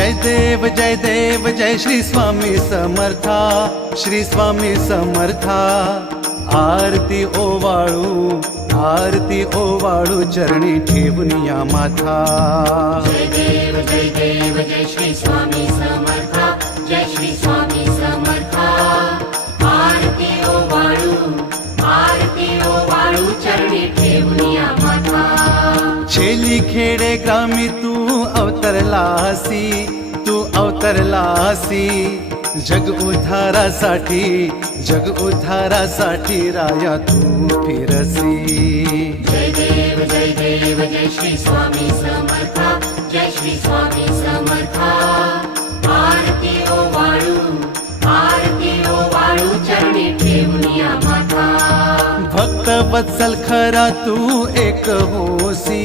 जय देव जय श्री स्वामी समर्था, श्री स्वामी समर्था। आरती ओवाळू चरणी ठेवून या माथा। जय देव जय श्री स्वामी समर्था, जय श्री स्वामी समर्था। आरती ओवाळू चरणी ठेवून या माथा। छेली खेडे ग्रामी तू अवतरलासी, जग उद्धारासाठी राया तू फिरसी। जय देव जय श्री स्वामी समर्था, जय श्री स्वामी समर्था। आरती ओवाळू चरणी ठेवून या माथा। भक्त वत्सल खरा तू एक होसी,